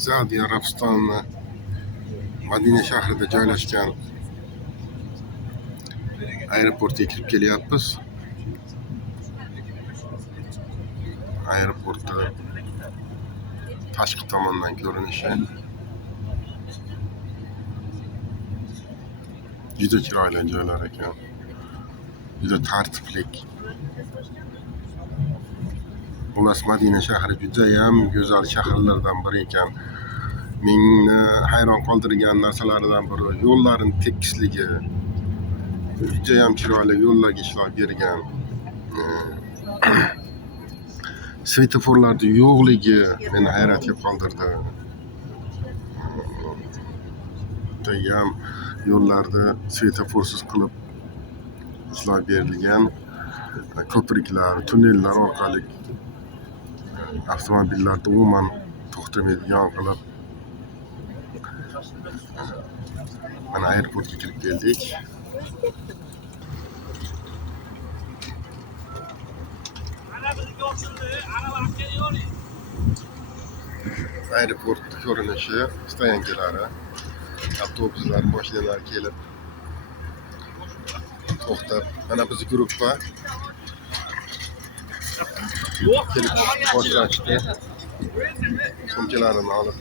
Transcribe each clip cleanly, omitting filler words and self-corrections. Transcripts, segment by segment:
Saudiya Arabistoni Madina shahrida joylashgan aeroportga kirib kelyapmiz. Aeroportda tashqi tomondan ko'rinishi juda chiroyli joylar ekan. Juda tartiblik. Xullas, Madina shahri juda ham go'zal shaharlardan biri ekan. Meni hayron qoldirgan narsalaridan biri yo'llaring tekisligi. Juda ham chiroyli yo'llarga ishlov bergan. Svetoforlarda yo'qligi meni hayratga qoldirdi. Juda ham yo'llarni svetoforsiz qilib ishlov berilgan. Ko'priklar, tunnellar orqali avtomobillarni umuman to'xtamaydigan qilib mana aeroportga kirib keldik. Aeroport ko'rinishi, stoyankilari, avtobuslar, mashinalar kelib to'xtab, mana biz guruhga kelib boshlashdi. Sumkalarini olib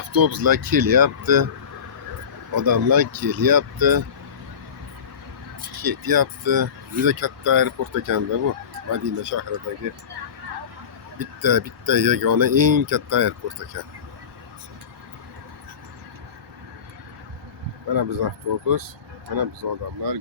avtobuslar kelyapti, odamlar kelyapti, ketyapti. Juda katta aeroport ekanda bu. Madina shahridagi bitta yagona eng katta aeroport ekan. Mana biz avtobus, mana biz odamlar.